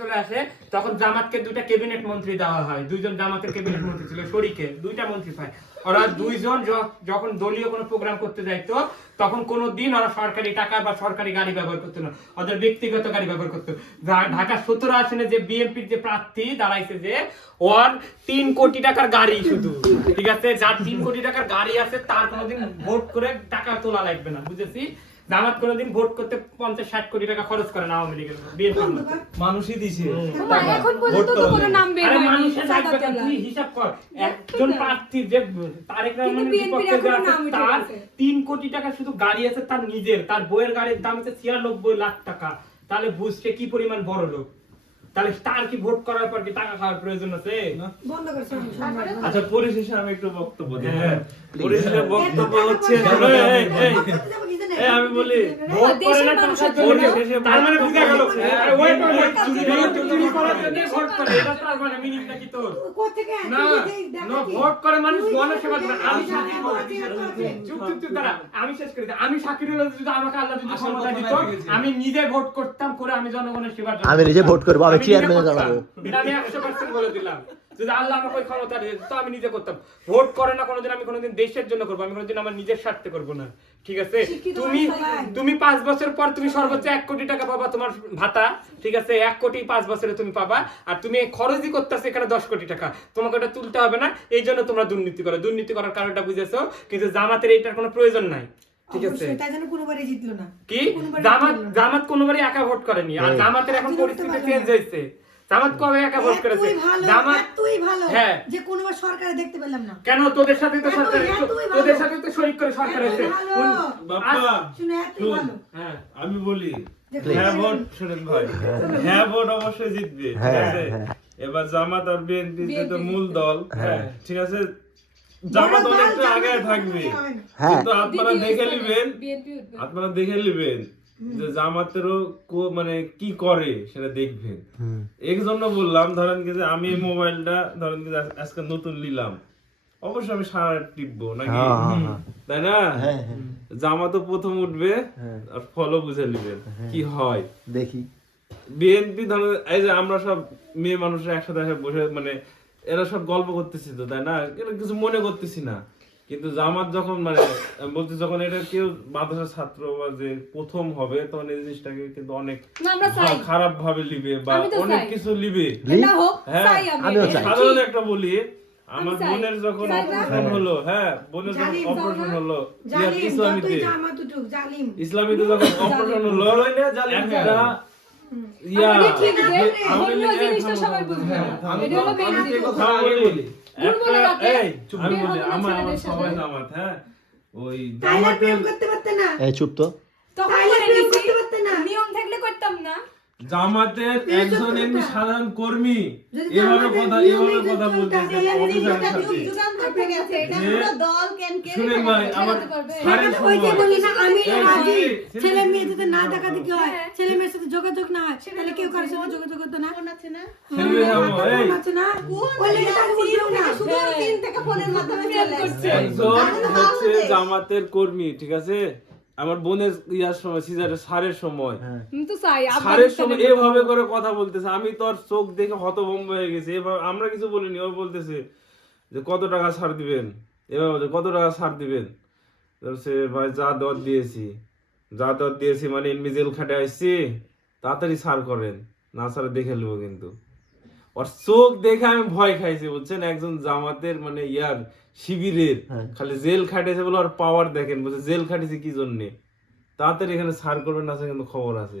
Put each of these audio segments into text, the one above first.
চলে আসে তখন জামাতকে দুইটা ক্যাবিনেট মন্ত্রী দেওয়া হয়, দুইজন জামাতের ক্যাবিনেট মন্ত্রী ছিল, শরীকে দুইটা মন্ত্রী পায়। ওরা দুইজন যখন দলীয় কোনো প্রোগ্রাম করতে যাইতো তখন কোনোদিন ওরা সরকারি টাকা বা সরকারি গাড়ি ব্যবহার করতো না, ওদের ব্যক্তিগত গাড়ি ব্যবহার করতো। ঢাকা 17 আসনে যে বিএনপির যে প্রার্থী দাঁড়াইছে, যে ওর 3 কোটি টাকার গাড়ি শুধু, ঠিক আছে, যার 3 কোটি টাকার গাড়ি আছে তার কোনোদিন ভোট করে টাকা তোলা লাগবে না, বুঝেছি। জামাত কোনোদিন ভোট করতে 50-60 কোটি টাকা খরচ করে না আওয়ামী লীগের মানুষই দিছে এখন পর্যন্ত তো কোনো নাম বের আরে হয়নি। মানুষের লাগবে না, তুই হিসাব কর একজন প্রার্থী যে তারেক রহমানের বিপক্ষে যে আছে তার 3 কোটি টাকা শুধু গাড়ি আছে তার নিজের, তার বইয়ের গাড়ির দাম হচ্ছে 96 লাখ টাকা, তাহলে বুঝছে কি পরিমাণ বড় লোক। তাহলে তার কি ভোট করার পর কি টাকা খাওয়ার প্রয়োজন আছে? আচ্ছা পরিশেষে আমি একটু বক্তব্য দিই। হ্যাঁ, পরিশেষে বক্তব্য হচ্ছে আমি বলি ভোট করে না টাকার জন্য, তার মানে বুঝা গেল আরে ওই চুরি করার জন্য ভোট করে, এটা তার মানে মিনিং নাকি তোর? না না, ভোট করে মানুষ গণসেবা করে। আমি চুপ চুপ চুপ দাঁড়া, আমি শেষ করে দিই। আমি শাকিরুল যদি আমাকে আল্লাহ যদি ক্ষমতা দিত, আমি নিজে ভোট করতাম, করে আমি জনগণের সেবা করতাম। আমি নিজে ভোট করবো, আমি চেয়ারম্যানে দাঁড়াবো। এটা আমি 100% বলে দিলাম। যদি আল্লাহ আমাকে ওই ক্ষমতা দিয়ে দিত, আমি নিজে করতাম। ভোট করে না কোনোদিন, আমি কোনোদিন দেশের জন্য করবো, আমি কোনোদিন আমার নিজের স্বার্থে করবো না, ঠিক আছে। তুমি 5 বছর পর তুমি সর্বোচ্চ 1 কোটি টাকা পাবা তোমার ভাতা, ঠিক আছে, 1 কোটি 5 বছরে তুমি পাবা। আর তুমি খরচই করতেছো এখানে 10 কোটি টাকা, তোমাকে ওটা তুলতে হবে না, এই জন্য তোমরা দুর্নীতি করো। দুর্নীতি করার কারণটা বুঝেছো, কিন্তু জামাতের এইটার কোনো প্রয়োজন নাই, ঠিক আছে। কি জামাত কোনোবারই একা ভোট করেনি, আর জামাতের এখন পরিস্থিতি চেঞ্জ হয়েছে। জামাত কবে একা ভোট করেছে? জামাত তুই ভালো, হ্যাঁ, যে কোনোবার সরকারে দেখতে পেলাম না কেন? তোদের সাথে তো সরকার, তোদের সাথে তো শরীক করে সরকার হয়েছে। বাবা শুন, হ্যাঁ আমি বলি, হ্যাঁ ভোট শুনেন ভাই, হ্যাঁ ভোট অবশ্যই জিতবে, ঠিক আছে। এবার জামাত আর বিএনপি তো মূল দল, হ্যাঁ ঠিক আছে, জামাত অনেকটা আগে থাকবে, কিন্তু আপনারা দেখে নেবেন যে জামাতেরও মানে কি করে সেটা দেখবেন। এই জন্য বললাম, ধরেন কি যে আমি মোবাইলটা ধরেন কি আজকে নতুন নিলাম, অবশ্যই আমি সারা টিপবো নাকি, তাই না? জামাতও প্রথম উঠবে আর ফলো বুঝে নেবেন কি হয় দেখি। বিএনপি ধরেন এই যে আমরা সব মেয়ে মানুষরা একসাথে বসে মানে এরা সব গল্প করতেছি তো, তাই না, কিছু মনে করতেছি না। কিন্তু জামাত যখন মানে বলতে যখন এটা কেউ মাদ্রাসার ছাত্র বা যে প্রথম হবে, তখন এই জিনিসটাকে কিন্তু অনেক খারাপ ভাবে লিবে বা অনেক কিছু লিবে। সাধারণ একটা বলি, আমার বোনের যখন অপারেশন হলো, হ্যাঁ বোনের যখন অপারেশন হলো ইসলামীতে যখন অপারেশন হলো, একটা জামাতের একজন এমনি সাধারণ কর্মী এভাবে কথা বলতেছে অফিসারের সাথে। শুনেন ভাই, আমার ছেলে মেয়ে যদি না দেখা দেখি হয়, ছেলে মেয়ের সাথে যোগাযোগ না হয়, তাহলে কেউ কারোর সাথে যোগাযোগ করতে না আছে না, জামাতের কর্মী, ঠিক আছে। আমার বোনের ইয়ার সময় সিজারের সারের সময় এভাবে করে কথা বলতেছে, আমি তো আর চোখ দেখে হতভম্ব হয়ে গেছি। এভাবে আমরা কিছু বলিনি, ও বলতেছে যে কত টাকা ছাড় দিবেন, এভাবে কত টাকা ছাড় দিবেন, ভাই যা দর দিয়েছি মানে এমনি জেল খাটে আসছি, তাড়াতাড়ি ছাড় করেন, না ছাড়া দেখে নেবো। কিন্তু ওর চোখ দেখে আমি ভয় খাইছি, বুঝছেন। একজন জামাতের মানে ইয়ার শিবিরের খালি জেল খাটেছে বলে ওর পাওয়ার দেখেন, বলছে জেল খাটেছে কি জন্য, তাড়াতাড়ি এখানে ছাড় করবেন না, কিন্তু খবর আছে।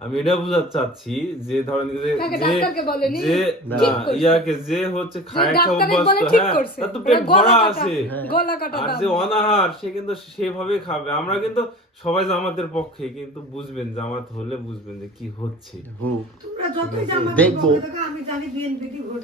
আমি এটা বুঝাতে চাচ্ছি যে ধরেন ইয়াকে যে হচ্ছে খায় তার তো পেট ভরা আছে, আর যে অনাহার সে কিন্তু সেভাবে খাবে। আমরা কিন্তু সবাই জামাতের পক্ষে, কিন্তু বুঝবেন জামাত হলে বুঝবেন যে কি হচ্ছে। তোমরা যতই জামাত দেখবো, আমি জানি বিএনপি ভোট